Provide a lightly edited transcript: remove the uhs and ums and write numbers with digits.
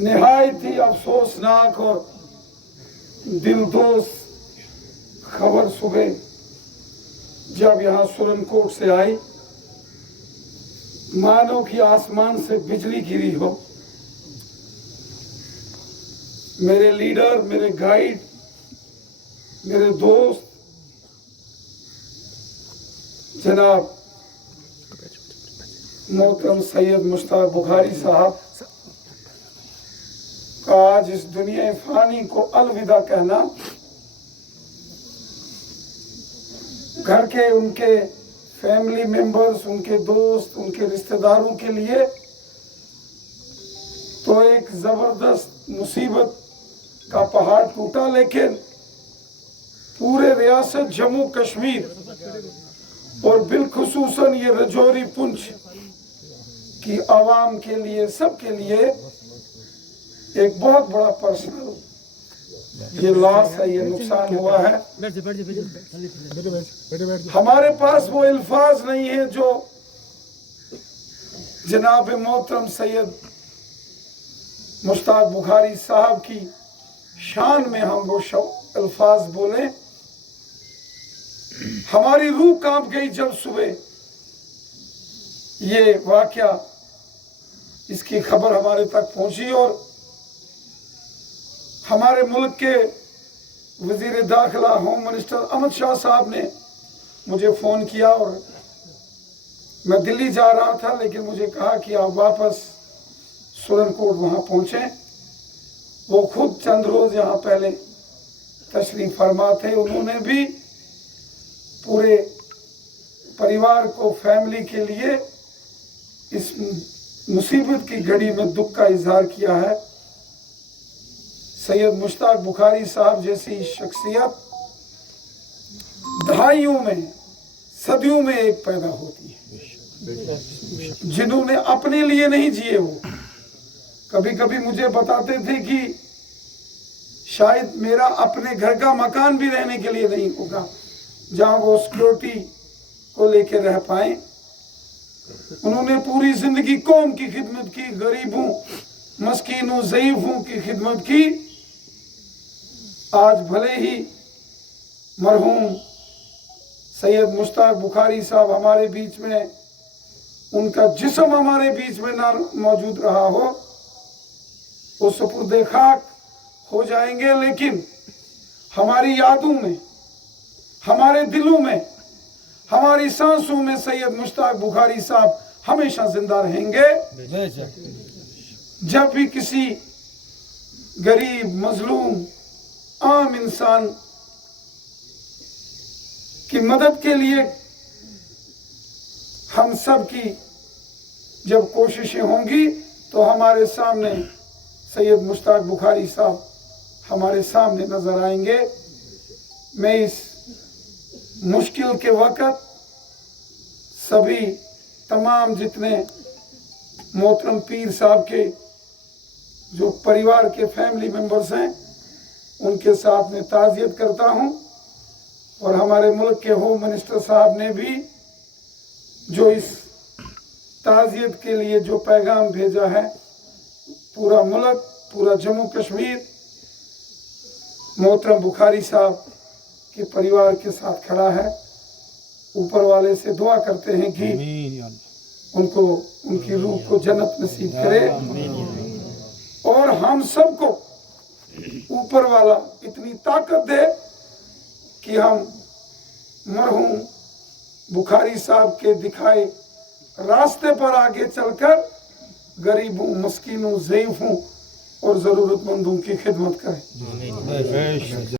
निहायत ही अफसोसनाक और दिलदोज खबर सुबह जब यहाँ सुरनकोट से आई, मानो कि आसमान से बिजली गिरी हो। मेरे लीडर, मेरे गाइड, मेरे दोस्त जनाब मोहतरम सैयद मुश्ताक बुखारी साहब का आज इस दुनिया फानी को अलविदा कहना घर के उनके फैमिली मेंबर्स, उनके दोस्त, उनके रिश्तेदारों के लिए तो एक जबरदस्त मुसीबत का पहाड़ टूटा, लेकिन पूरे रियासत जम्मू कश्मीर और बिलखुसूसन ये रजौरी पुंछ की आवाम के लिए, सबके लिए एक बहुत बड़ा पर्सनल ये लॉस है, ये नुकसान हुआ है। हमारे पास वो अल्फाज नहीं है जो जनाब मोहतरम सैयद मुश्ताक बुखारी साहब की शान में हम वो अल्फाज बोले। हमारी रूह कांप गई जब सुबह ये वाकया, इसकी खबर हमारे तक पहुंची और हमारे मुल्क के वजीर दाखिला होम मिनिस्टर अमित शाह साहब ने मुझे फ़ोन किया और मैं दिल्ली जा रहा था, लेकिन मुझे कहा कि आप वापस सुरनकोट वहाँ पहुँचें। वो खुद चंद रोज़ यहाँ पहले तशरीफ़ फरमा थे। उन्होंने भी पूरे परिवार को, फैमिली के लिए इस मुसीबत की घड़ी में दुख का इजहार किया है। सैयद मुश्ताक बुखारी साहब जैसी शख्सियत दहाइयों में, सदियों में एक पैदा होती है, जिन्होंने अपने लिए नहीं जिए। वो कभी कभी मुझे बताते थे कि शायद मेरा अपने घर का मकान भी रहने के लिए नहीं होगा जहां वो सिक्योरिटी को लेकर रह पाए। उन्होंने पूरी जिंदगी कौम की खिदमत की, गरीबों, मस्कीनों, ज़ईफ़ों की खिदमत की। आज भले ही मरहूम सैयद मुश्ताक बुखारी साहब हमारे बीच में, उनका जिस्म हमारे बीच में ना मौजूद रहा हो, वो सुपुर्दे खाक हो जाएंगे, लेकिन हमारी यादों में, हमारे दिलों में, हमारी सांसों में सैयद मुश्ताक बुखारी साहब हमेशा जिंदा रहेंगे। जब भी किसी गरीब, मजलूम, आम इंसान की मदद के लिए हम सब की जब कोशिशें होंगी, तो हमारे सामने सैयद मुश्ताक बुखारी साहब हमारे सामने नजर आएंगे। मैं इस मुश्किल के वक़्त सभी तमाम जितने मोहतरम पीर साहब के जो परिवार के फैमिली मेंबर्स हैं, उनके साथ में ताज़ियत करता हूं। और हमारे मुल्क के होम मिनिस्टर साहब ने भी जो इस ताज़ियत के लिए जो पैगाम भेजा है, पूरा मुल्क, पूरा जम्मू कश्मीर मोहतरम बुखारी साहब के परिवार के साथ खड़ा है। ऊपर वाले से दुआ करते हैं कि उनको, उनकी रूह को जन्नत नसीब करे और हम सबको ऊपर वाला इतनी ताकत दे कि हम मरहूम बुखारी साहब के दिखाए रास्ते पर आगे चलकर गरीबों, मस्कीनों, ज़ईफ़ों और ज़रूरतमंदों की खिदमत करें।